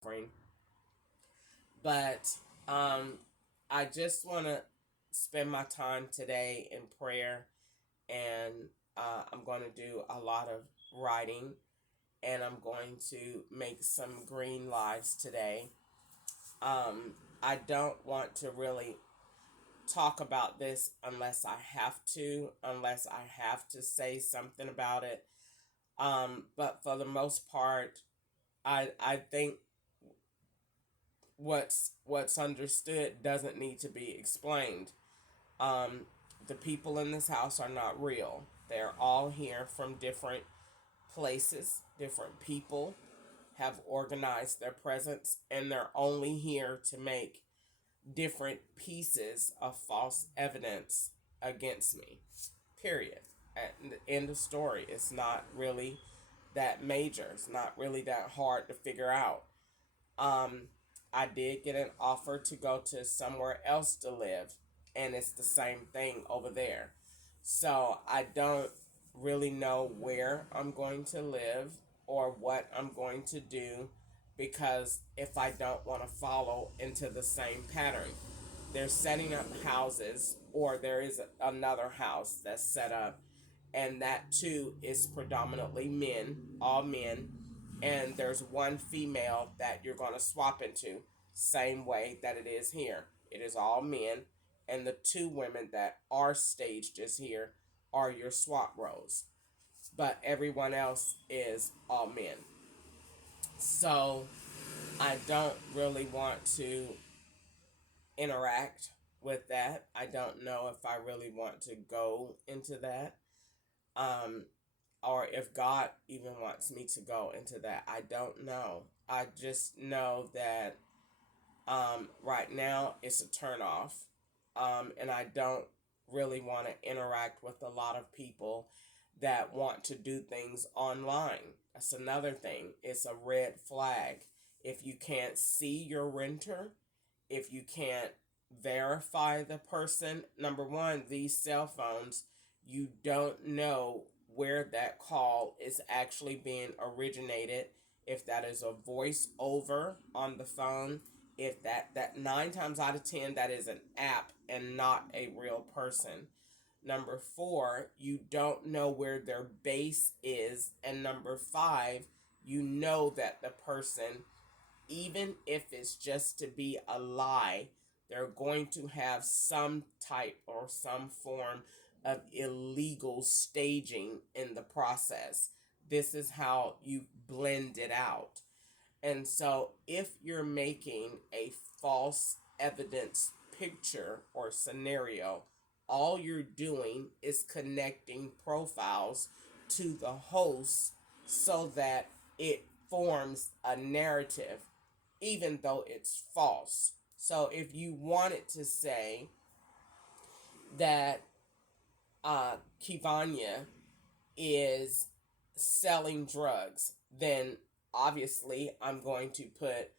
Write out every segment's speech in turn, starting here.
offering. But I just want to spend my time today in prayer, and I'm going to do a lot of writing, and I'm going to make some green lives today. I don't want to really talk about this unless I have to say something about it. But for the most part, I think what's understood doesn't need to be explained. Um, the people in this house are not real. They're all here from different places, different people have organized their presence, and they're only here to make different pieces of false evidence against me. Period. At the end of story. It's not really that major. It's not really that hard to figure out. Um, I did get an offer to go to somewhere else to live, and it's the same thing over there. So I don't really know where I'm going to live or what I'm going to do, because if I don't want to follow into the same pattern, they're setting up houses, or there is another house that's set up, and that too is predominantly men, all men, and there's one female that you're going to swap into, same way that it is here. It is all men, and the two women that are staged as here are your swap roles, but everyone else is all men. So I don't really want to interact with that. I don't know if I really want to go into that. Um, or if God even wants me to go into that. I don't know. I just know that right now it's a turnoff. And I don't really want to interact with a lot of people that want to do things online. That's another thing. It's a red flag. If you can't see your renter, if you can't verify the person, number one, these cell phones, you don't know where that call is actually being originated. If that is a voice over on the phone, if that 9 times out of 10 that is an app and not a real person. Number four, you don't know where their base is. And number five, you know that the person, even if it's just to be a lie, they're going to have some type or some form of illegal staging in the process. This is how you blend it out. And so, if you're making a false evidence picture or scenario, all you're doing is connecting profiles to the host so that it forms a narrative, even though it's false. So, if you wanted to say that Kivanya is selling drugs, then obviously I'm going to put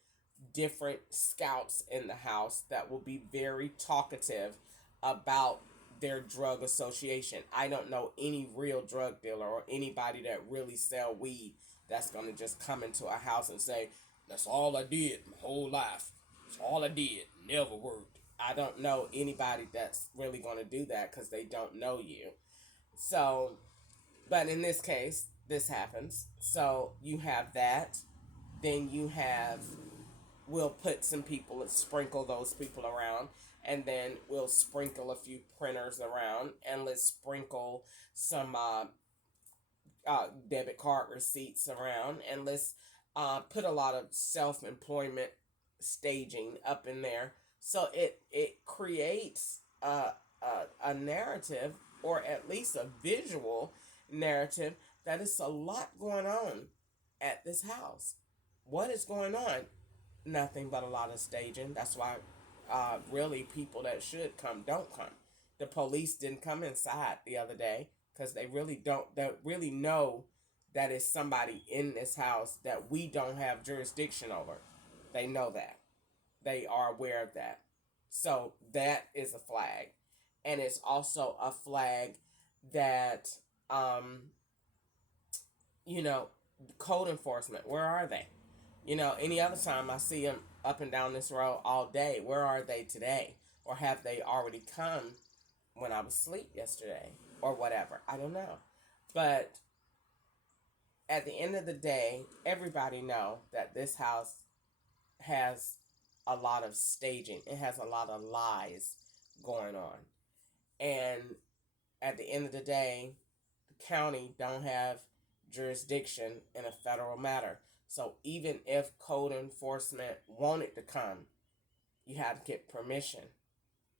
different scouts in the house that will be very talkative about their drug association. I don't know any real drug dealer or anybody that really sell weed that's going to just come into a house and say, that's all I did my whole life. That's all I did. Never worked. I don't know anybody that's really going to do that because they don't know you. So, but in this case, this happens. So you have that. Then you have, we'll put some people, sprinkle those people around, and then we'll sprinkle a few printers around, and let's sprinkle some debit card receipts around, and let's put a lot of self-employment staging up in there. So it creates a narrative, or at least a visual narrative, that is a lot going on at this house. What is going on? Nothing but a lot of staging. That's why really people that should come don't come. The police didn't come inside the other day because they really know that it's somebody in this house that we don't have jurisdiction over. They know that. They are aware of that. So that is a flag. And it's also a flag that um, you know, code enforcement, where are they? Any other time I see them up and down this road all day. Where are they today? Or have they already come when I was asleep yesterday? Or whatever. I don't know. But at the end of the day, everybody know that this house has a lot of staging. It has a lot of lies going on. And at the end of the day, the county don't have jurisdiction in a federal matter. So even if code enforcement wanted to come, you have to get permission.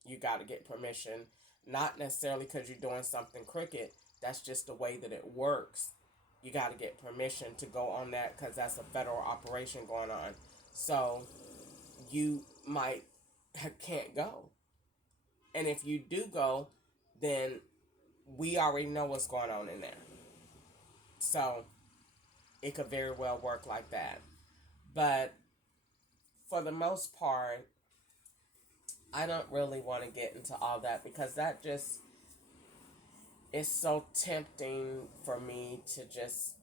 You got to get permission, not necessarily because you're doing something crooked. That's just the way that it works. You got to get permission to go on that because that's a federal operation going on. So you might can't go. And if you do go, then we already know what's going on in there. So it could very well work like that. But for the most part, I don't really want to get into all that because that just is so tempting for me to just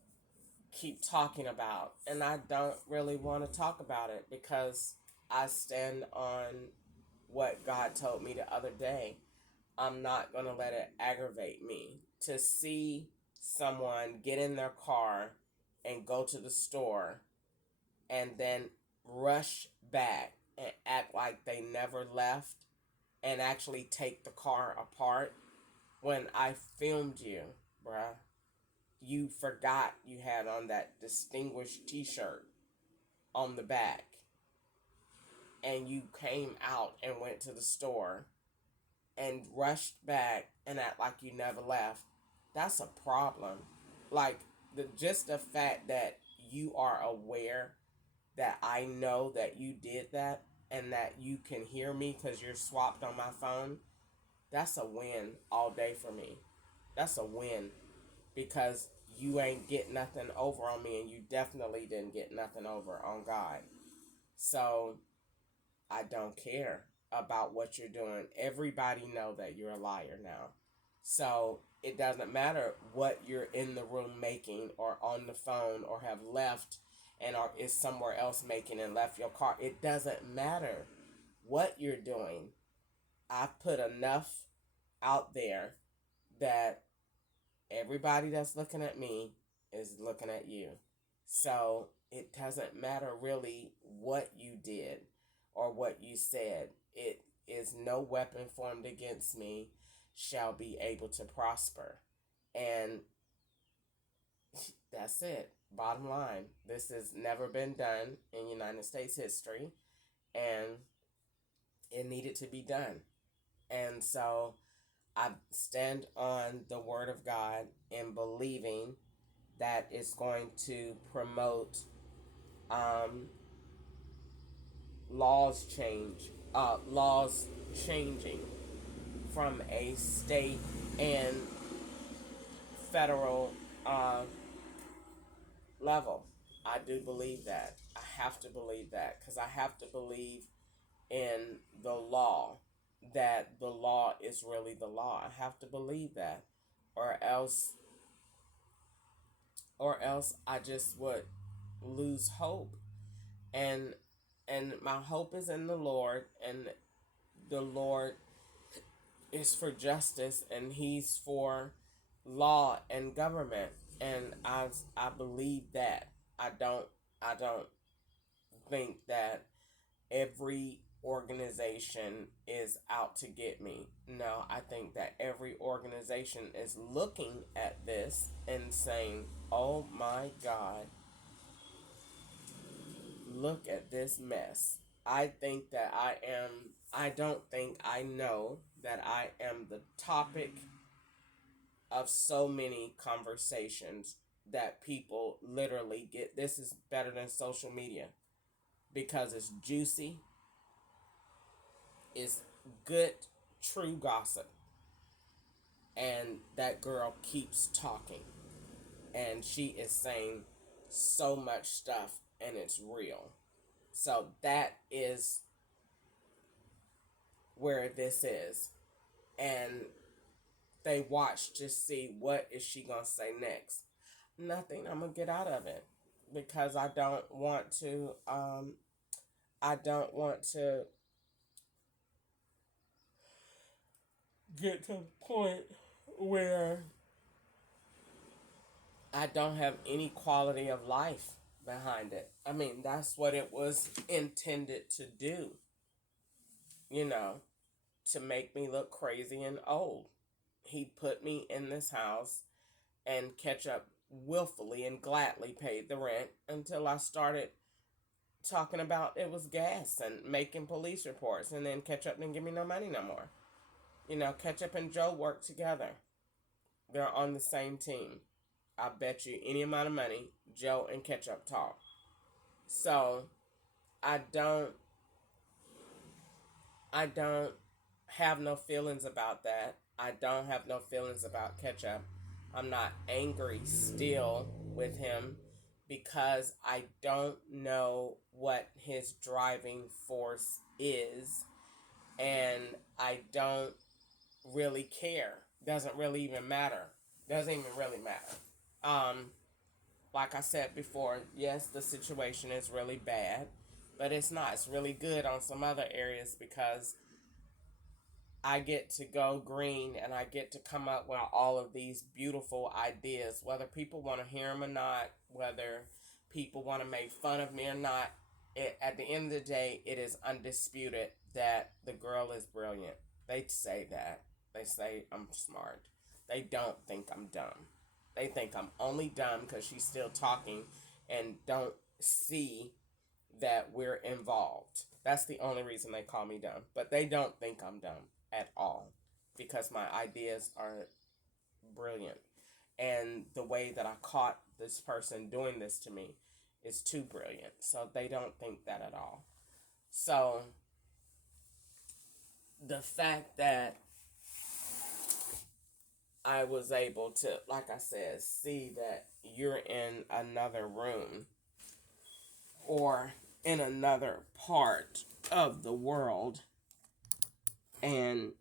keep talking about. And I don't really want to talk about it because I stand on what God told me the other day. I'm not going to let it aggravate me to see someone get in their car and go to the store and then rush back and act like they never left and actually take the car apart. When I filmed you, bruh, you forgot you had on that distinguished t-shirt on the back and you came out and went to the store and rushed back and act like you never left. That's a problem. Like, just the fact that you are aware that I know that you did that and that you can hear me because you're swapped on my phone, that's a win all day for me. That's a win because you ain't get nothing over on me and you definitely didn't get nothing over on God. So I don't care about what you're doing. Everybody know that you're a liar now. So it doesn't matter what you're in the room making or on the phone or have left and is somewhere else making and left your car. It doesn't matter what you're doing. I've put enough out there that everybody that's looking at me is looking at you. So it doesn't matter really what you did or what you said. It is no weapon formed against me shall be able to prosper. And that's it. Bottom line, this has never been done in United States history, and it needed to be done. And so I stand on the Word of God in believing that it's going to promote laws changing from a state and federal level. I do believe that. I have to believe that because I have to believe in the law, that the law is really the law. I have to believe that, or else I just would lose hope. And my hope is in the Lord, and the Lord is for justice, and He's for law and government, and I believe that. I don't think that every organization is out to get me. No, I think that every organization is looking at this and saying, "Oh my God, look at this mess." I don't think I know that I am the topic of so many conversations that people literally get. This is better than social media because it's juicy, it's good, true gossip. And that girl keeps talking. And she is saying so much stuff, and it's real. So that is where this is. And they watch to see what is she going to say next. Nothing. I'm going to get out of it. because I don't want to get to the point where I don't have any quality of life behind it. I mean, that's what it was intended to do, you know, to make me look crazy and old. He put me in this house, and Ketchup willfully and gladly paid the rent until I started talking about it was gas and making police reports, and then Ketchup didn't give me no money no more. Ketchup and Joe work together. They're on the same team. I bet you any amount of money Joe and Ketchup talk. So I don't I don't have no feelings about that. I don't have no feelings about Ketchup. I'm not angry still with him because I don't know what his driving force is, and I don't really care. Doesn't really even matter. Doesn't even really matter. Um, like I said before, yes, the situation is really bad, but it's not. It's really good on some other areas because I get to go green and I get to come up with all of these beautiful ideas, whether people want to hear them or not, whether people want to make fun of me or not. At the end of the day, it is undisputed that the girl is brilliant. They say that. They say I'm smart. They don't think I'm dumb. They think I'm only dumb because she's still talking and don't see that we're involved. That's the only reason they call me dumb. But they don't think I'm dumb at all because my ideas are brilliant. And the way that I caught this person doing this to me is too brilliant. So they don't think that at all. So the fact that I was able to, like I said, see that you're in another room or in another part of the world and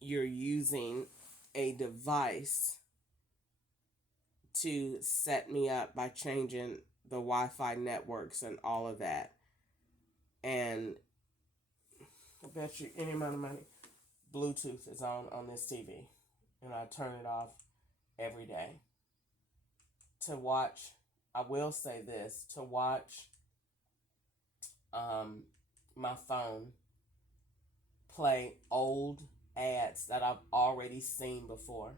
you're using a device to set me up by changing the Wi-Fi networks and all of that. And I bet you any amount of money, Bluetooth is on this TV. And I turn it off every day. To watch, I will say this, to watch my phone play old ads that I've already seen before.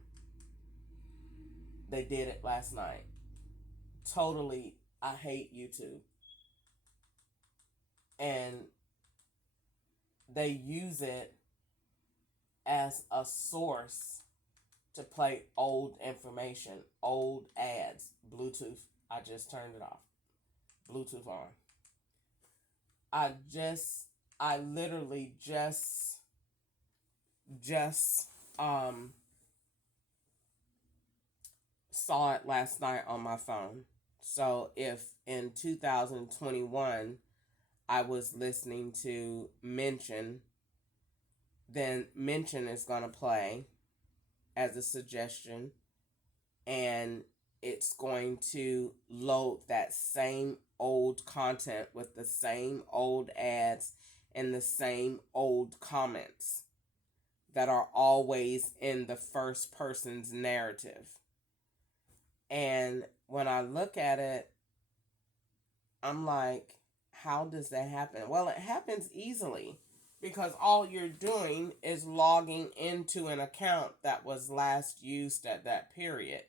They did it last night. Totally, I hate YouTube. And they use it as a source to play old information, old ads. Bluetooth, I just turned it off. Bluetooth on. I literally just saw it last night on my phone. So if in 2021 I was listening to Mention, then Mention is going to play as a suggestion, and it's going to load that same old content with the same old ads and the same old comments that are always in the first person's narrative. And when I look at it, I'm like, how does that happen? Well, it happens easily because all you're doing is logging into an account that was last used at that period.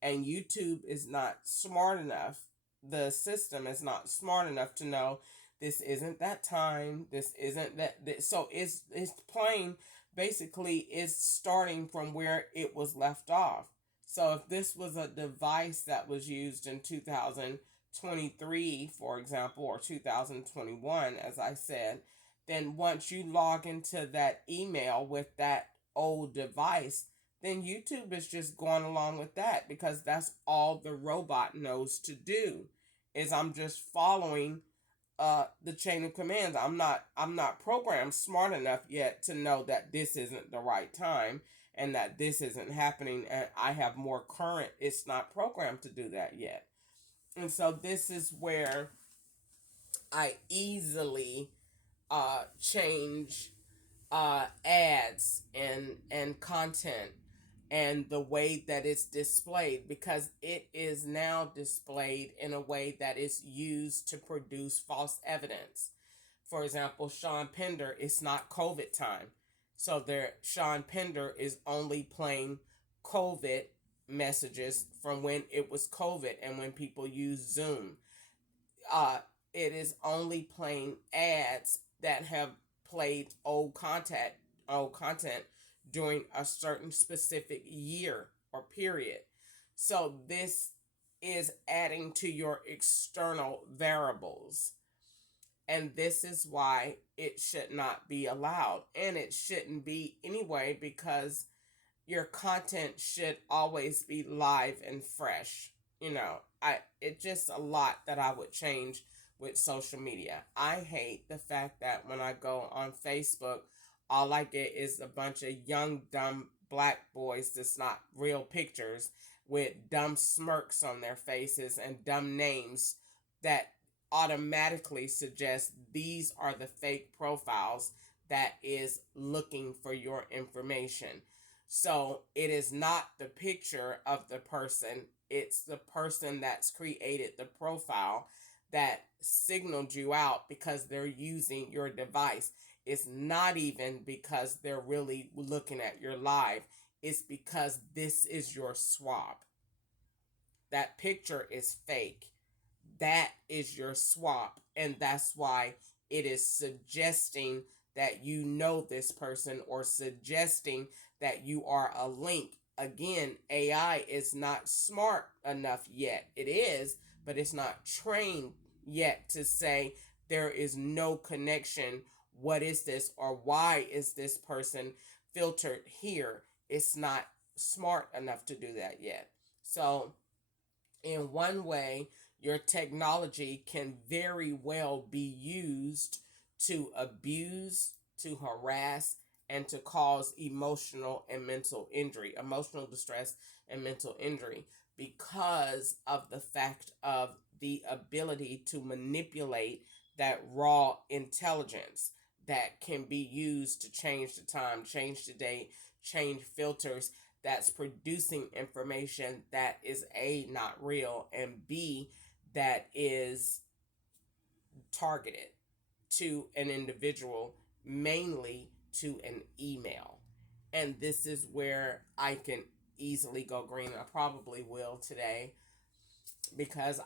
And YouTube is not smart enough. The system is not smart enough to know this isn't that time. This isn't that. So it's playing, basically is starting from where it was left off. So if this was a device that was used in 2023, for example, or 2021, as I said, then once you log into that email with that old device, then YouTube is just going along with that because that's all the robot knows to do is I'm just following the chain of commands. I'm not programmed smart enough yet to know that this isn't the right time and that this isn't happening and I have more current. It's not programmed to do that yet. And so this is where I easily change ads and content and the way that it's displayed, because it is now displayed in a way that is used to produce false evidence. For example, Sean Pender, it's not COVID time. So there, Sean Pender is only playing COVID messages from when it was COVID and when people use Zoom. uh, it is only playing ads that have played old content during a certain specific year or period. So this is adding to your external variables. And this is why it should not be allowed. And it shouldn't be anyway, because your content should always be live and fresh. It's just a lot that I would change with social media. I hate the fact that when I go on Facebook, all I get is a bunch of young dumb black boys that's not real pictures, with dumb smirks on their faces and dumb names that automatically suggest these are the fake profiles that is looking for your information. So it is not the picture of the person, it's the person that's created the profile that signaled you out because they're using your device. It's not even because they're really looking at your live, it's because this is your swab. That picture is fake. That is your swap. And that's why it is suggesting that you know this person, or suggesting that you are a link. Again, AI is not smart enough yet. It is, but it's not trained yet to say there is no connection. What is this, or why is this person filtered here? It's not smart enough to do that yet. So, in one way, your technology can very well be used to abuse, to harass, and to cause emotional distress and mental injury, because of the fact of the ability to manipulate that raw intelligence that can be used to change the time, change the date, change filters, that's producing information that is A, not real, and B, that is targeted to an individual, mainly to an email. And this is where I can easily go green. I probably will today, because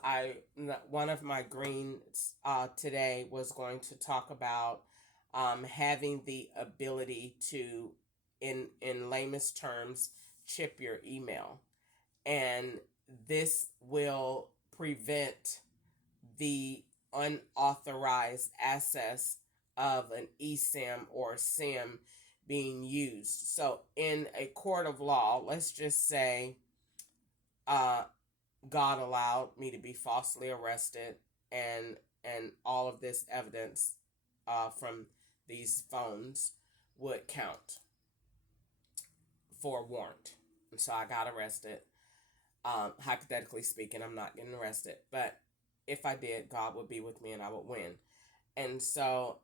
one of my greens today was going to talk about having the ability to, in lamest terms, chip your email. And this will prevent the unauthorized access of an eSIM or SIM being used. So in a court of law, let's just say uh, God allowed me to be falsely arrested, and all of this evidence from these phones would count for a warrant. And so I got arrested. Hypothetically speaking, I'm not getting arrested, but if I did, God would be with me and I would win. And so